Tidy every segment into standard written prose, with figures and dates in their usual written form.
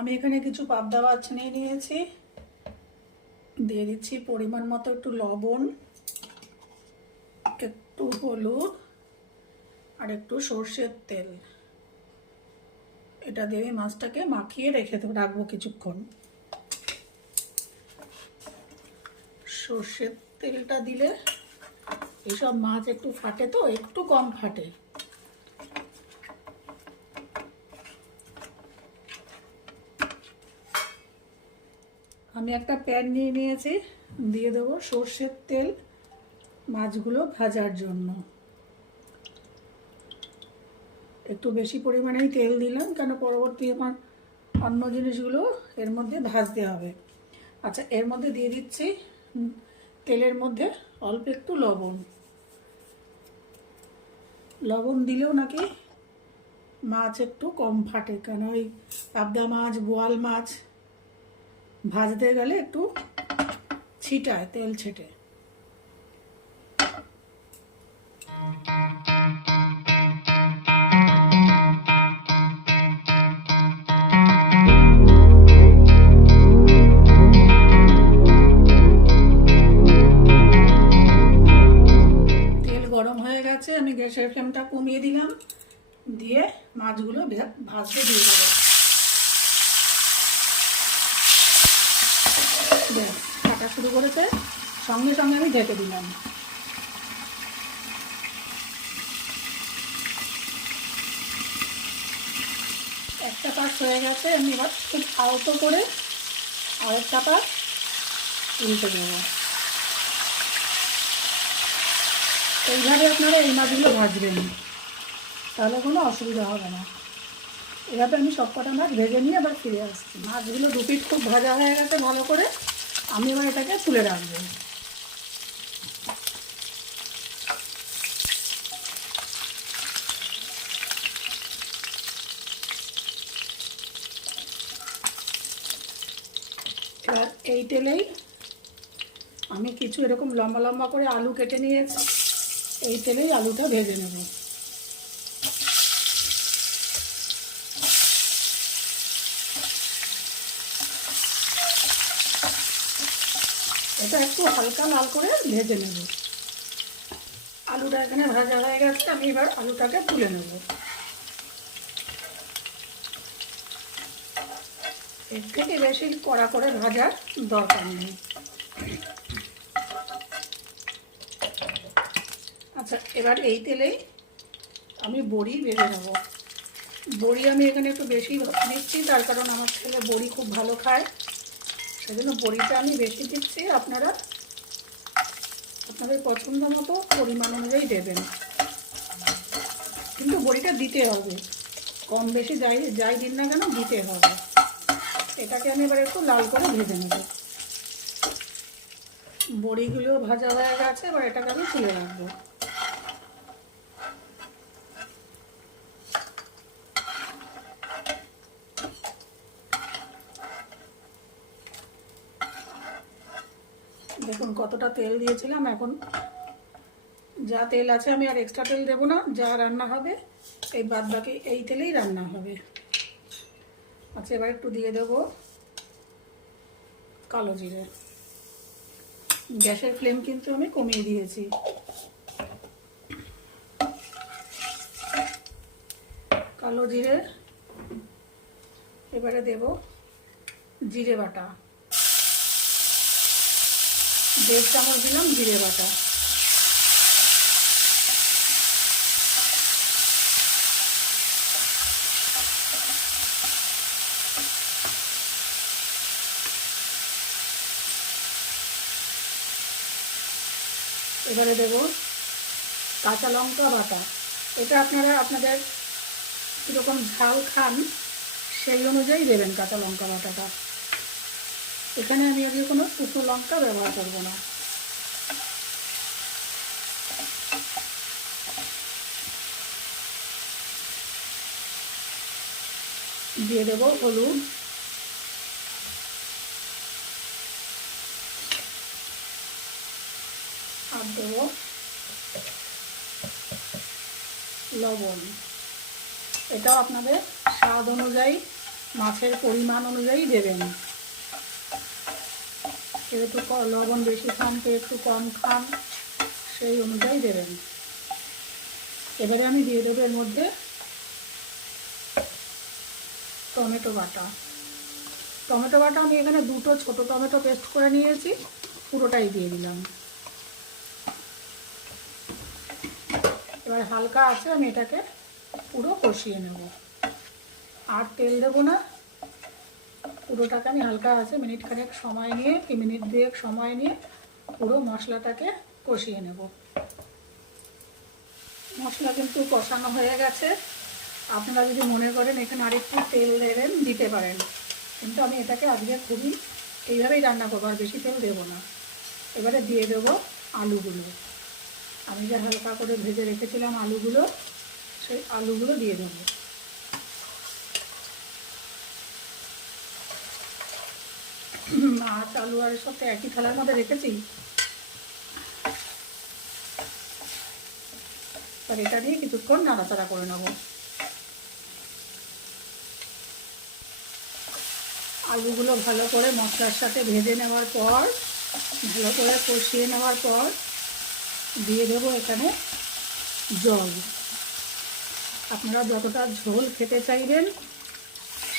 আমি এখানে কিছু পাবদা মাছ নিয়ে নিয়েছি, দিয়ে দিচ্ছি পরিমাণ মতো একটু লবণ, একটু হলুদ আর একটু সর্ষের তেল। এটা দিয়ে মাছটাকে মাখিয়ে রেখে রাখবো কিছুক্ষণ। সর্ষের তেলটা দিলে এইসব মাছ একটু ফাটে, তো একটু কম ফাটে। আমি একটা প্যান নিয়ে নিয়েছি, দিয়ে দেবো সর্ষের তেল মাছগুলো ভাজার জন্য। একটু বেশি পরিমাণেই তেল দিলাম, কেন পরবর্তী আমার অন্য জিনিসগুলো এর মধ্যে ভাজতে হবে। আচ্ছা, এর মধ্যে দিয়ে দিচ্ছি তেলের মধ্যে অল্প একটু লবণ। লবণ দিলেও নাকি মাছ একটু কম ফাটে, কেন ওই পাবদা মাছ, বোয়াল মাছ ভাজতে গেলে একটু ছিটায়, তেল ছেটে। তেল গরম হয়ে গেছে, আমি গ্যাসের ফ্লেমটা কমিয়ে দিলাম, দিয়ে মাছগুলো ভাজতে দিয়ে দেবো। কাটা শুরু করেছে, সঙ্গে সঙ্গে আমি ঢেকে দিলাম। একটা পাশ হয়ে গেছে, আমি এবার খুব আলতো করে আরেকটা পাশ উল্টে দেবো। এইভাবে আপনারা এই মাছগুলো ভাজবেন, তাহলে কোনো অসুবিধা হবে না। এভাবে আমি সব কটা মাছ ভেজে নিয়ে আবার ফিরে আসছি। মাছগুলো দু পিঠ খুব ভাজা হয়ে গেছে ভালো করে, আমি এবার এটাকে তুলে রাখবো। এবার এই তেলেই আমি কিছু এরকম লম্বা লম্বা করে আলু কেটে নিয়েছি, এই তেলেই আলুটা ভেজে নেব। এটা একটু হালকা লাল করে ভেজে নেব। আলুটা এখানে ভাজা হয়ে গেছে, আমি এবার আলুটাকে তুলে নেব। এর থেকে বেশি কড়া করে ভাজার দরকার নেই। আচ্ছা, এবার এই তেলেই আমি বড়ি ভেজে নেব। বড়ি আমি এখানে একটু বেশি দিচ্ছি, তার কারণ আমার ছেলে বড়ি খুব ভালো খায়, সেজন্য বড়িটা আমি বেশি দিচ্ছি। আপনারা আপনাদের পছন্দ মতো পরিমাণ অনুযায়ী দেবেন, কিন্তু বড়িটা দিতে হবে, কম বেশি যাই দিন না কেন দিতে হবে। এটাকে আমি এবার একটু লাল করে ভেজে নেব। বড়িগুলো ভাজা হয়ে গেছে, এবার এটাকে আমি তুলে রাখবো। দেখুন কতটা তেল দিয়েছিলাম, এখন যা তেল আছে আমি আর এক্সট্রা তেল দেবো না, যা রান্না হবে এই বাদ বাকি এই তেলেই রান্না হবে। আচ্ছা, এবার একটু দিয়ে দেবো কালো জিরে। গ্যাসের ফ্লেম কিন্তু আমি কমিয়ে দিয়েছি। কালো জিরে, এবারে দেব জিরে বাটা, 1.5 চামচ দিলাম জিরে বাটা। এবারে দেব কাঁচা লঙ্কা বাটা। এটা আপনারা আপনাদের কীরকম ঝাল খান সেই অনুযায়ী দেবেন কাঁচা লঙ্কা বাটাটা। এখানে আমি আজকে কোনো শুকনো লঙ্কা ব্যবহার করব না। দিয়ে দেব হলুদ, আর দেব লবণ। এটাও আপনাদের স্বাদ অনুযায়ী মাছের পরিমাণ অনুযায়ী দেবেন। কেউ একটু লবণ বেশি খান, কেউ একটু কম খান, সেই অনুযায়ী দেবেন। এবারে আমি দিয়ে দেবো এর মধ্যে টমেটো বাটা। টমেটো বাটা আমি এখানে 2টো ছোট টমেটো পেস্ট করে নিয়েছি, পুরোটাই দিয়ে দিলাম। এবার হালকা আছে আমি এটাকে পুরো কষিয়ে নেব, আর তেল দেবো না। পুরোটাকে আমি হালকা আছে মিনিট খানেক সময় নিয়ে, মিনিট 2 সময় নিয়ে পুরো মশলাটাকে কষিয়ে নেব। মশলা কিন্তু কষানো হয়ে গেছে। আপনারা যদি মনে করেন এখানে আরেকটু তেল দেবেন, দিতে পারেন, কিন্তু আমি এটাকে আজকে খুবই এইভাবেই রান্না করবো, আর বেশি তেল দেবো না। এবারে দিয়ে দেবো আলুগুলো। আমি যে হালকা করে ভেজে রেখেছিলাম আলুগুলো, সেই আলুগুলো দিয়ে দেবো। মাছ আলু আর সাথে একই থালার মধ্যে রেখেছি। আর এটা দিয়ে কিছুক্ষণ নাড়াচাড়া করে নেব। আলুগুলো ভালো করে মশলার সাথে ভেজে নেওয়ার পর, ভালো করে কষিয়ে নেওয়ার পর দিয়ে দেবো এখানে জল। আপনারা যতটা ঝোল খেতে চাইবেন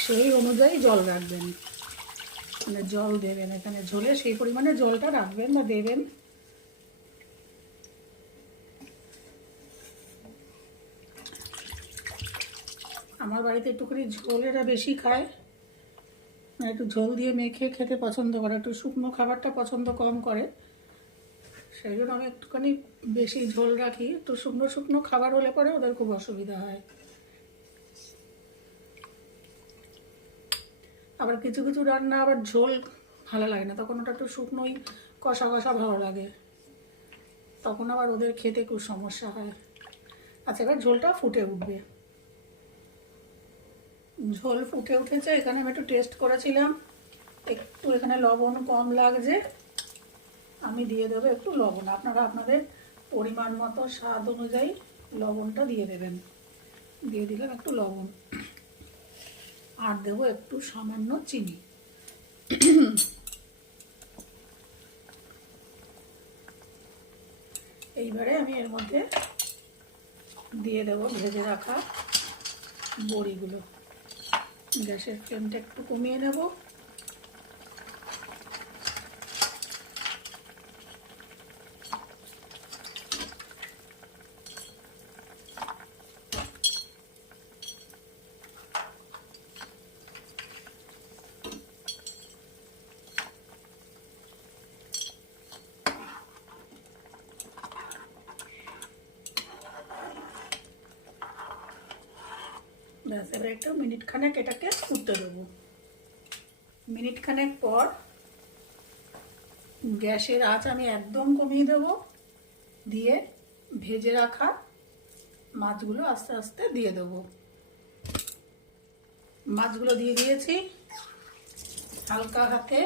সেই অনুযায়ী জল রাখবেন, মানে জল দেবেন এখানে ঝোলে সেই পরিমাণে জলটা রাখবেন বা দেবেন। আমার বাড়িতে একটুখানি ঝোলেরা বেশি খায়, একটু ঝোল দিয়ে মেখে খেতে পছন্দ করে, একটু শুকনো খাবারটা পছন্দ কম করে। সেই জন্য আমি একটুখানি বেশি ঝোল রাখি। একটু শুকনো শুকনো খাবার হলে পরে ওদের খুব অসুবিধা হয়। আবার কিছু কিছু রান্না আবার ঝোল ভালো লাগে না, তখন ওটা একটু শুকনোই কষা কষা ভালো লাগে, তখন আবার ওদের খেতে খুব সমস্যা হয়। আচ্ছা, এবার ঝোলটা ফুটে উঠবে। ঝোল ফুটে উঠেছে। এখানে আমি একটু টেস্ট করেছিলাম, একটু এখানে লবণ কম লাগছে, আমি দিয়ে দেবো একটু লবণ। আপনারা আপনাদের পরিমাণ মতো স্বাদ অনুযায়ী লবণটা দিয়ে দেবেন। দিয়ে দিলাম একটু লবণ, আর দেবো একটু সামান্য চিনি। এইবারে আমি এর মধ্যে দিয়ে দেবো ভেজে রাখা বড়িগুলো। গ্যাসের ফ্লেমটা একটু কমিয়ে নেব। ব্যাস, এবার একটু মিনিট খানেক এটাকে ফুটতে দেবো। মিনিট খানেক পর গ্যাসের আঁচ আমি একদম কমিয়ে দেব, দিয়ে ভেজে রাখা মাছগুলো আস্তে আস্তে দিয়ে দেবো। মাছগুলো দিয়ে দিয়েছি হালকা হাতে।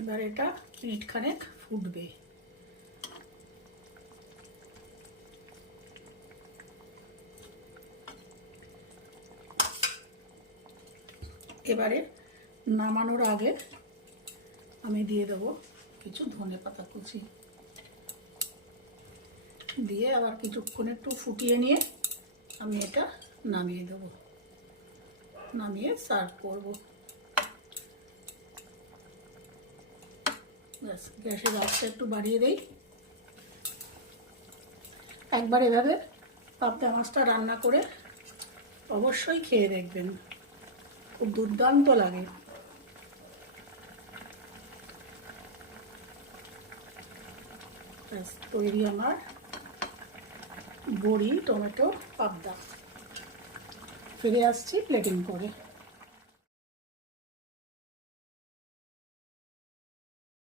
এবার এটা মিনিট খানেক ফুটবে। এবারে নামানোর আগে আমি দিয়ে দেবো কিছু ধনেপাতা কুচি, দিয়ে আবার কিছুক্ষণ একটু ফুটিয়ে নিয়ে আমি এটা নামিয়ে দেবো। নামিয়ে সার্ভ করব। ব্যাস, গ্যাসের আঁচটা একটু বাড়িয়ে দেই। একবার এভাবে পাবদা মাছটা রান্না করে অবশ্যই খেয়ে দেখবেন, খুব দুর্দান্ত লাগে। ব্যাস, তৈরি আমার বড়ি টমেটো পাবদা। ফিরে আসছি প্লেটিং করে।